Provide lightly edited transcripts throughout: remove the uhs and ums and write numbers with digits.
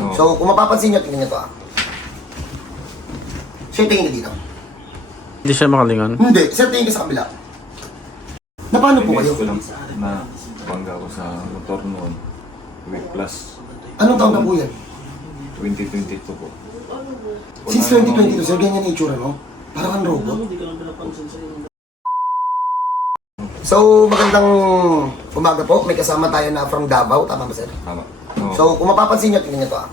Oo. So, kung mapapansin nyo, tingnan nyo to ah. Sir, tingin ka dito. Hindi siya makalingon. Hindi, sir, tingin ka sa kabila. Na paano po kayo? Ko lang na bangga ko sa motor noon. Week plus Anong taon na po yan? 2022 po. Since 2022, sir, ganyan ang itsura mo. Parang kang robot. So, magandang umaga po. May kasama tayo na from Davao. Tama ba, sir? Tama. Oo. So, kung mapapansin nyo, tingnan nyo to ah.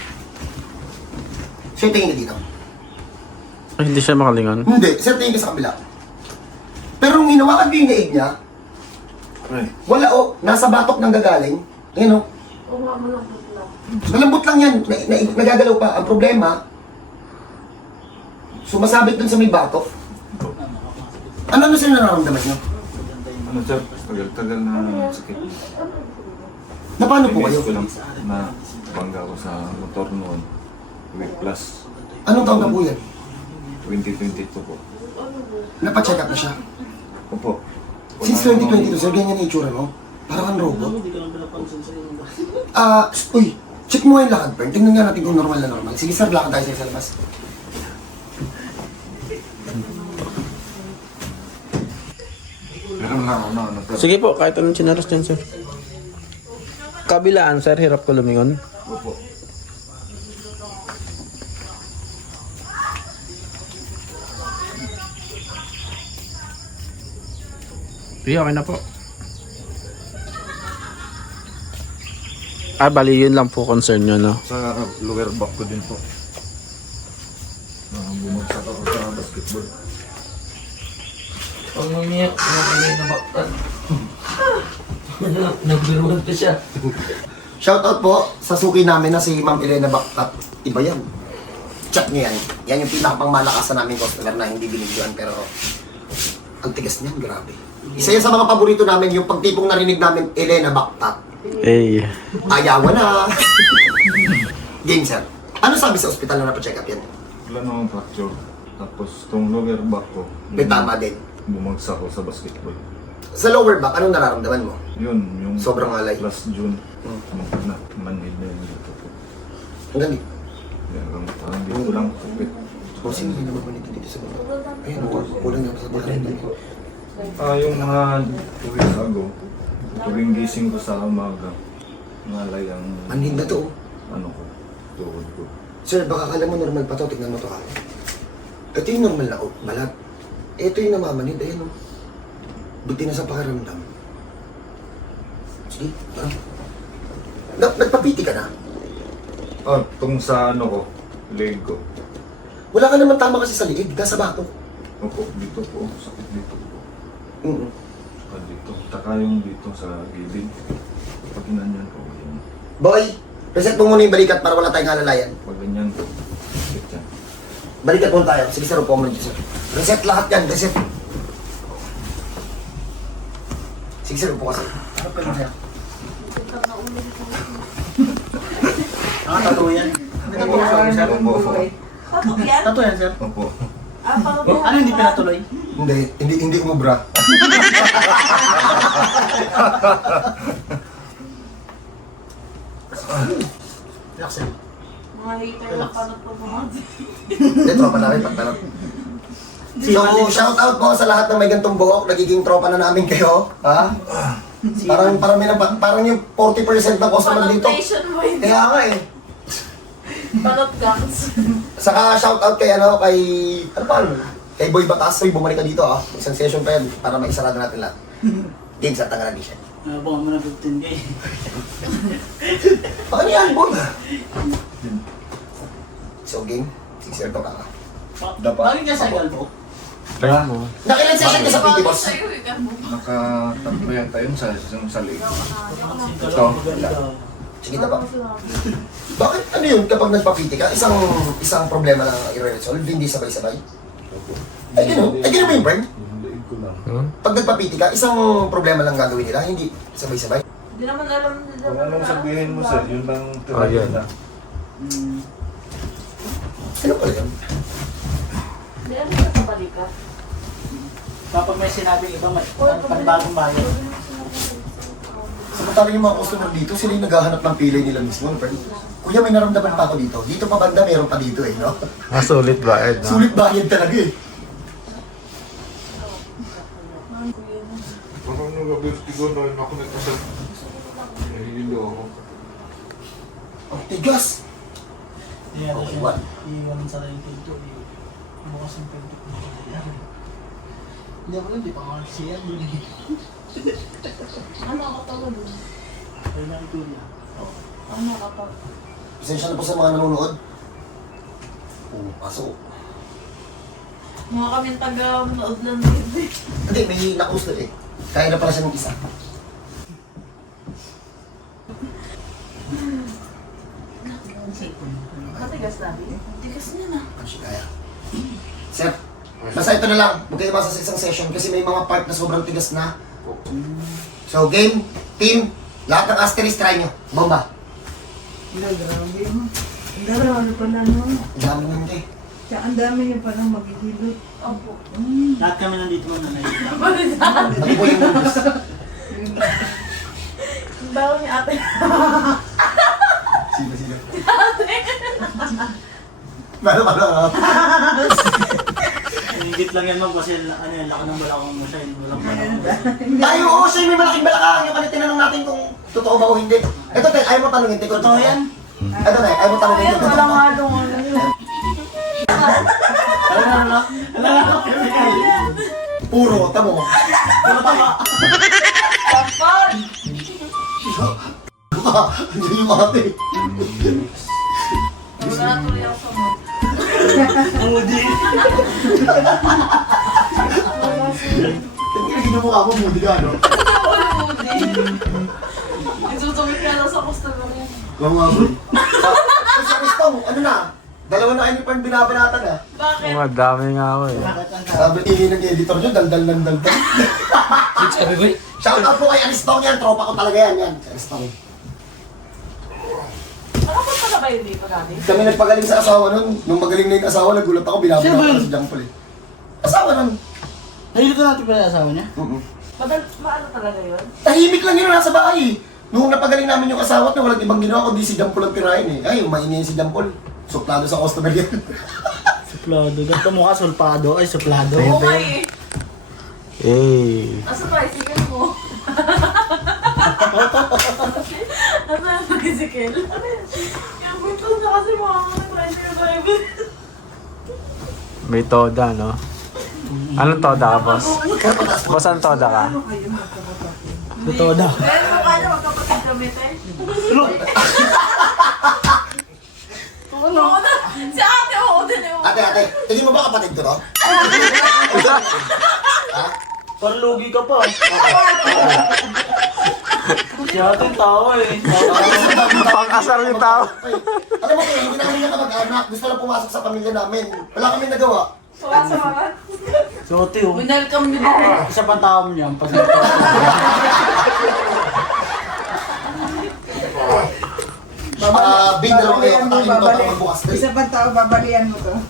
Sir, tingin ka dito. Ay, hindi siya makalingon. Hindi, sir, tingin ka sa kabila. Pero nung hinawakan ko yung leeg niya, Ay, wala o, nasa batok nang gagaling. Ayan o. Malambot lang yan, nagagalaw pa. Ang problema, sumasabit dun sa may batok. Ano sir nararamdaman nyo? ano sir? Tagal-tagal na sakit. Na paano po kayo? Ko lang na bangga ko sa motor noon. Week plus Anong taon na po yan? 2022 po. Napacheck up na siya. Opo. Since 2022, sir, ganyan ang itsura mo. Parang kang robot. Uy, check mo nga yung lakad, Pern. Tingnan nga natin kung normal na normal. Sige sir, lakad tayo sa labas. Meron lang ako na ano sir. Sige po, kahit anong sinaras dyan, sir. Kabilaan, sir. Hirap ko lumingon. Opo. Sige, okay na po. Ah, bali yun lang po concern nyo, no? Sa lower back ko din po. Bumagsak ako sa basketball. Pag umiyak, nakagay na baktan. Nagbiruan pa siya. Shoutout po sa suki namin na si Ma'am Elena Baktat. Iba yan. Chat niyo yan. Yan yung pinakapangmalakasan namin customer na hindi binigyan pero ang tigas niyan, grabe. Isa yan sa mga paborito namin, yung pagtipong narinig namin, Elena Baktat. Eh, Ayawan na. Game sir. Ano sabi sa ospital na napacheck up yan? Wala na akong fracture. Tapos itong lower back ko, May tama din. bumagsak ako sa basketball. Sa lower back, anong nararamdaman mo? Yun, yung Sobrang alay. last June, na manhid na yun dito po. Ang galing. Yan, parang dito lang kupit. O sige, hindi naman ito dito sa baba. Ayun, kulang nga sa baba. Yung mga 2 weeks ago, tuwing gising ko sa umaga, nalay ang Manhin na to. ano ko, tuhod ko. Sir, baka kala mo normal pa to. Tignan mo to kaya. Ito yung normal na balat. Ito yung namamanid. Ayun o. Buti na sa pakiramdam. Sige, parang. Nagpapiti ka na? Tung sa ano ko, leg ko. Wala ka naman tama kasi sa liig. Nasa batok. Opo, dito po, sakit dito po. Saka dito, taka yung dito sa gilid. Pag ginanyan ko, yun. Boy, reset mo muna yung balikat para wala tayong alalayan. Pag ganyan ko, sakit yan. Balikat muna tayo. Sige sir, upo mo dito sir. Reset lahat yan, reset. Sige sir, upo kasi. Ano pa yun sir? Tattoo yan. Opo, Patok yan? Tattoo yan, sir. opo. Ano hindi pinatuloy? Hindi umubra. Relax, sir. Mga hater na panot po mga. Hindi, tropa namin pagtanong. So, shout out po sa lahat ng may gantong buhok. Nagiging tropa na namin kayo. Ha? Parang yung 40% ng customer dito. Panotation mo yun. Kaya nga eh. Panot gangs. Saka shout out kay ano pa? Kay Boy Batas. Uy, bumalik ka dito ah. Isang session pa yan para maisarado natin lahat. Game sa Tangarang Edition. Nabukan mo na 15K. Baka niyan, boy. So, game. Sige, to ka. Bakit ka sa galbo? try mo. Nakilan session ka sa PT, boss? Sa'yo, ikaw mo. Nakatatlo yata yun sa isang salig. Ito, wala. Sige na ba? Bakit ano yun kapag nagpa-PT ka? Isang problema lang ang i-resolve, hindi sabay-sabay? Ay, gano'n? Ay, gano'n ba yung friend? Pag nagpa-PT ka, isang problema lang gagawin nila, hindi sabay-sabay? Hindi naman alam nila. Kung anong sabihin mo sir, yun lang Ayun. na. Ano pala yun? Hindi alam na sa balikat. Kapag may sinabing iba, may panibagong bayan. Samantalang yung mga customer dito, sila yung naghahanap ng pilay nila mismo. Friend. Kuya, may naramdaman pa ako dito. Dito pa banda, meron pa dito eh, no? Sulit ba, Ed? No? Sulit bayad talaga eh. Parang nag-abirtigo na rin ako nito sa... Nahihilo ako. Ang tigas. Hindi natin Okay, siya. what? Iiwanan sa rin pinto. Bukas yung pinto. Hindi ako hindi pa ako siya. Ano ako tawag doon? Ay, nakikuya. Ano ako tawag? Pasensya na po sa mga nanonood. Pasok. Mga kami taga-nood lang dito eh. Hindi, may nakus na eh. Kaya na pala siya ng isa. Matigas natin. Tigas niya na. Ano siya kaya? Sir, basta ito na lang. Huwag kayo masa sa isang session kasi may mga part na sobrang tigas na. So, game, team, lahat ng asterisk try nyo. Bomba. Grabe mo. Ang dami ano pala no? Ang dami nyo hindi. Tsaka ang dami niya palang maghihilot. Opo. Lahat kami nandito mga nakikita. Pati po yung numbers. Ang bago ni ate. Sino? Paano? Hingit lang yan ma'am kasi ano yan, laki ng balakang mo siya. Walang balakang. Ay, oo, siya may malaking balakang. Yung kanina tinanong natin kung totoo ba o hindi. Ito, tayo, ayaw mo tanongin. Totoo yan? Ito, tayo, ayaw mo tanongin. Ayan, walang halong ano yun. Puro, tamo. Kapag! Hindi yung ate. Wala na tuloy ako sa mood. Ang mudi. Tingnan mo mukha mo, moody ka, no? Wala mood eh. Nagsusumit ka na sa customer yan. Kung nga, boy. Sa Kristong, ano na? Dalawa na kayo ni Pern binabanatan, ha? Bakit? Mga dami nga ako eh. Sabi ng editor nyo, daldal ng daldal. Sabi ko, Shout out po kay Aristong yan, tropa ko talaga yan. Aristong. Nakapunta na ba yun dito dati? Kami nagpagaling sa asawa nun. Nung magaling na yung asawa, nagulat ako, binabanatan si Jean Paul eh. Asawa nun. Nahilito natin pala yung asawa niya? Maano talaga yun? Tahimik lang yun nasa bahay eh. Nung napagaling namin yung asawa at walang ibang ginawa kundi si Jean Paul ang tirahin eh. Ay, umainin si Jean Paul. Suplado sa customer yan. Suplado. Ganito mukha, sulpado. Ay, suplado. Oo nga eh. Eh. Nasa tricycle mo. Nasa tricycle? Ano yun? Yung punto na kasi mga tricycle driver. May toda, no? Anong toda ka, boss? Boss, anong toda ka? Totoo daw. Dahil mukha niya magkapatid kami, te. Oo na. Si ate, oo din eh. Ate, tingin mo ba kapatid ko to? Ha? Parlugi ka pa. Si ate yung tawa eh. Pang-asar yung tao. Ay, alam mo kaya, hindi namin na kamag-anak. Gusto lang pumasok sa pamilya namin. Wala kami nagawa. Sumasamangan. Suti oh. Winelcome niyo din eh. Isa pang tao mo niyan. Pag Bin, dalawa kayo. Patakin mo to para magbukas na Isa pang tao, babalian mo to.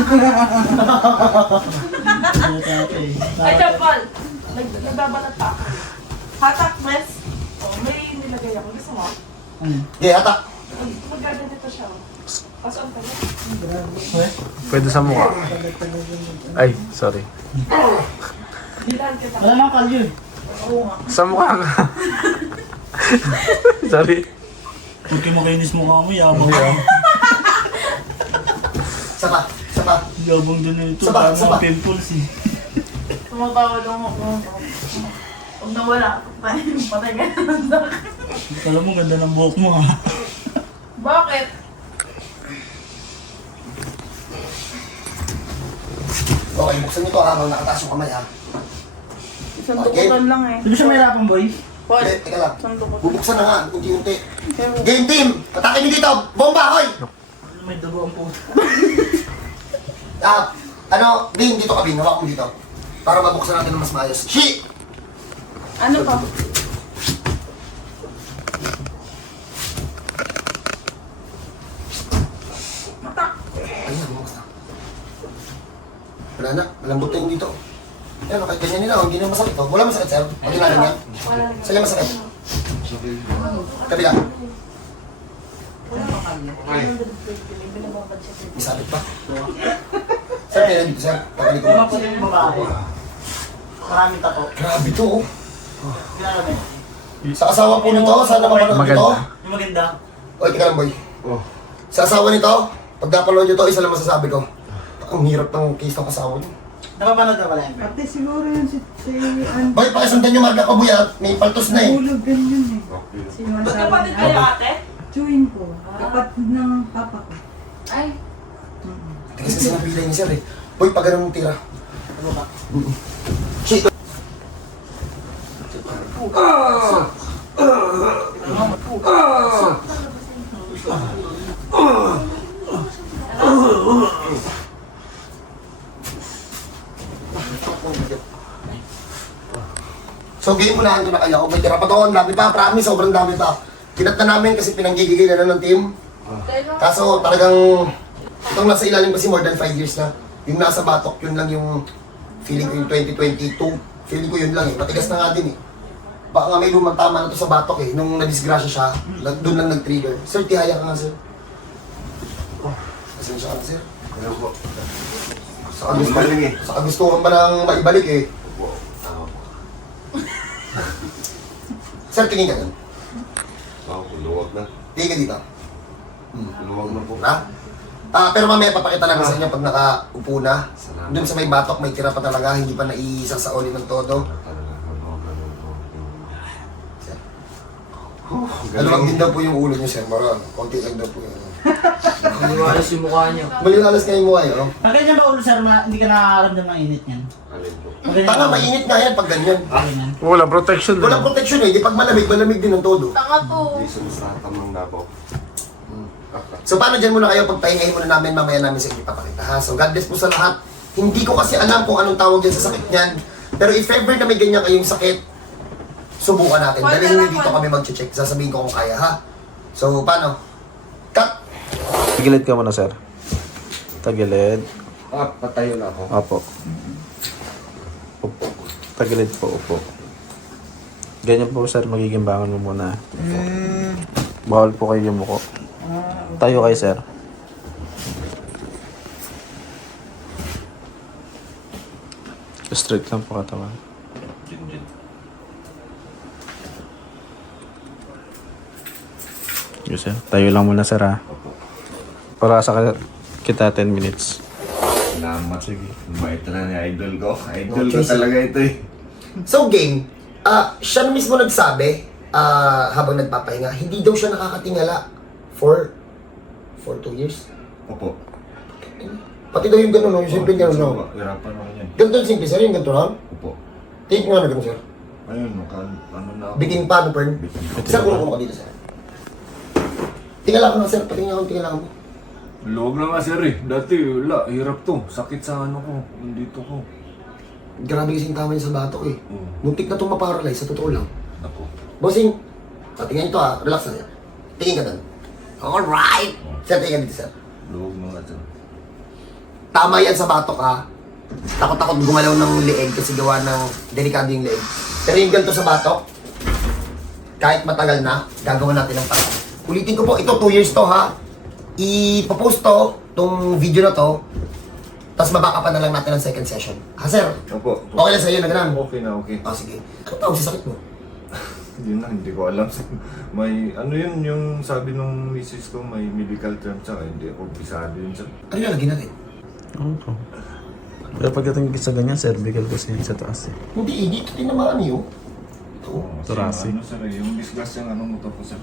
Ay, Japan. Nagbabalat pa ako. Hatak mess. Oh, may nilagay ako. Gusto mo? Okay, hatak. Maggaganito siya. Pasok tayo. Pwede sa mukha. Ay, sorry. Dilaan kita. Wala nang kalyo eh. Oo nga. Sa mukha nga. Sorry. Huwag kayo makinis mukha mo, yabang ka. Sapa. Yabang din na ito. Saba, Parang saba. mga pimples eh. Tumatawa lang ako. Pag nawala, patay ka na. Alam mo, ganda ng buhok mo ah. Bakit? Okay, buksan niyo to habang nakataas yung kamay ha. Isang Okay. dukutan lang eh. Hindi mo siya mahirapan, boy? Paul. Teka lang. Isang dukutan. Bubuksan na nga, unti-unti. Game team! Patakin niyo dito! Bomba, hoy! May dugo ang puto. Bin, dito ka, Bin. Hawak mo dito. Para mabuksan natin ng mas maayos. Shi! Ano to? Ayan, bumuksan na. Wala na, malambot na yung dito. Ayan, kahit ganyan nila, hindi na masakit. Oh. Wala masakit, sir. Hindi na ganyan. Wala na. Sa'yo masakit. Kabila. Isabit pa. Sir, kailan dito, sir? Pagaling ko. Lima po yung babae. Maraming tato. Grabe to, oh. Kilala mo yun? Sa asawa po nito, sana mapanood nyo to. Yung maganda. Oy, tika lang, boy. Sa asawa nito, pag napanood nyo to, isa lang masasabi ko. Ang hirap ng case ng asawa nyo. Napapanood ka pala yung Pati siguro yun si An. Boy, pakisundan nyo marga ko, boy, at may paltos na eh. Hulog ganyan eh. Sino ang sabi Magkapatid niya? kayo ate? Chewin ko. Kapatid ng papa ko. Ay. Tigas kasi ng pilay ni sir eh. Boy, pag ganun mong tira. Ano ba? Shit. So, game mo na ito na kayo. May tira pa doon. Dami pa. Promise, sobrang dami pa. Kinat na namin kasi pinanggigigil na ng team. Kaso talagang itong nasa ilalim kasi more than 5 years na. Yung nasa batok, yun lang yung feeling ko yung 2022. Feeling ko yun lang eh. Matigas na nga din eh. Baka nga may lumang tama na to sa batok eh. Nung nadisgrasya siya, doon lang nag-trigger. Sir, tihaya ka nga sir. Pasensya ka na sir. Ano po? Sa kagustuhan ba nang maibalik eh. Sir, tingin ka dun. Luwag na. Tingin ka dito. Luwag na po. Na? Pero mamaya papakita lang sa inyo pag nakaupo na. Doon sa may batok, may tira pa talaga, hindi pa naisasauli ng todo. Maluwag din daw po yung ulo niyo, sir. Maroon. Konti lang daw po yun. Maliwalas yung mukha niya. Maliwalas nga yung mukha yun. Pag ganyan ba ulo sir, hindi ka nakakaramdam ng init niyan? Pag ganyan Tanga, ba? mainit nga yan pag ganyan. Ganyan. Walang protection Walang din. protection eh. Di pag malamig, malamig din ang todo. Tanga to. So paano dyan muna kayo? Pagpahingahin muna namin, mamaya namin sa inyo papakita ha. So God bless po sa lahat. Hindi ko kasi alam kung anong tawag dyan sa sakit niyan. Pero if ever na may ganyan kayong sakit, subukan natin. Dalhin nyo dito kami mag-check. Sasabihin ko kung kaya ha. So paano? Cut! Tagilid ka muna, sir. Tagilid. Patayo na ako. Opo. Upo. Tagilid po, upo. Ganyan po, sir. Magiging bangon mo muna. Bawal po kayo yumuko. Tayo kayo, sir. Straight lang po katawan. Yes, sir. Tayo lang muna, sir, ha? Para sa kita 10 minutes. Salamat. Sige. Mabait na ni idol ko. Idol Okay, ko talaga ito eh. So game, siya mismo nagsabi, habang nagpapahinga, hindi daw siya nakakatingala for 2 years. Opo. Pati daw yung gano'n, no? Yung simple gano'n, no? Hirapan ako niyan. Ganito yung simple, sir, yung ganito lang. Opo. Take nga na gano'n, sir. Ayun, ano na ako. Bikin pa, no, Pern? Bikin pa. Sir, kulong ko dito, sir. Tingala ko na, sir. Patingin ako, tingala mo. Luwag na nga sir eh. Dati wala, hirap to. Sakit sa ano ko, dito ko. Grabe kasing tama niya sa batok, eh. Muntik na itong maparalyze, sa totoo lang. Ako. Bossing, patingin ito, ha. Relax na, sir. Tingin ka doon. Alright! Sir, tingin dito, sir. Luwag na nga sir. Tama yan sa batok, ha. Takot-takot gumalaw ng leeg kasi gawa ng delikado yung leeg. Pero yung ganito sa batok, kahit matagal na, gagawin natin ang parang. Ulitin ko po, ito 2 years to, ha. Ipopost to, tong video na to, tapos mabaka pa na lang natin ang second session. Ha, sir? Opo. Okay lang sa'yo, nagranam? Okay na, okay. Ah, sige. Ano tawag sa sakit mo? Yun na, hindi ko alam. May, ano yun, yung sabi nung misis ko, may medical term siya. Hindi ako bisado yun siya. Ano lalagyan natin? Opo. Pero pagdating sa ganyan, cervical kasi sa taas eh. Hindi, ito tinamaan niyo. Ito. Thoracic. Ano sir, yung discuss yung ano motor ko sir.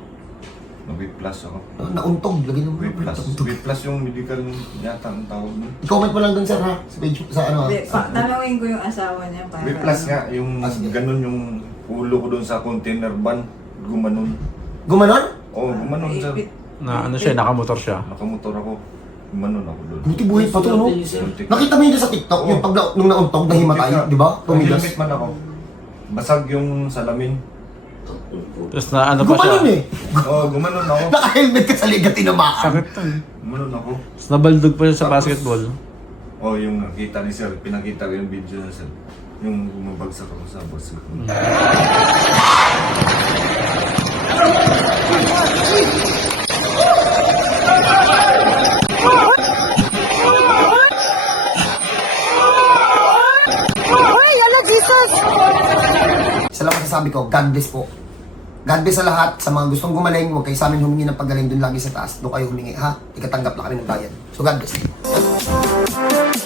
Na-whiplash ako. Nauntog, lagyan mo. Whiplash. Nauntog. Whiplash yung medical yata ang tawag nun. I-comment mo lang dun, sir, ha? Sa page, sa ano, ha? Hindi, tanawin ko yung asawa niya para... Whiplash nga, yung sige. ganun yung ulo ko doon sa container van. Gumanon. Gumanon? Oo, gumanon sir. Ipit. Na ano siya, nakamotor siya. Nakamotor ako. Gumanon ako doon. Buti buhay pa to, no? Muntik. Nakita mo yun sa TikTok, yung pag nung nauntog, nahimatay, di ba? Tumigas. Helmet man ako. Basag yung salamin. Tapos na ano pa siya. Gumanon eh. Oo, gumanon ako. Naka-helmet ka sa liga, tinamaan. Sakit to eh. Gumanon ako. Tapos nabaldog pa siya sa Tapos- basketball. Oh, yung nakita ni sir, pinakita ko yung video na sir. Yung bumabagsak ako sa basketball. Isa lang masasabi ko, God bless po. God bless sa lahat. Sa mga gustong gumaling, huwag kayo sa amin humingi ng pagaling dun lagi sa taas. Doon kayo humingi, ha? Ikatanggap na kami ng bayad. So God bless.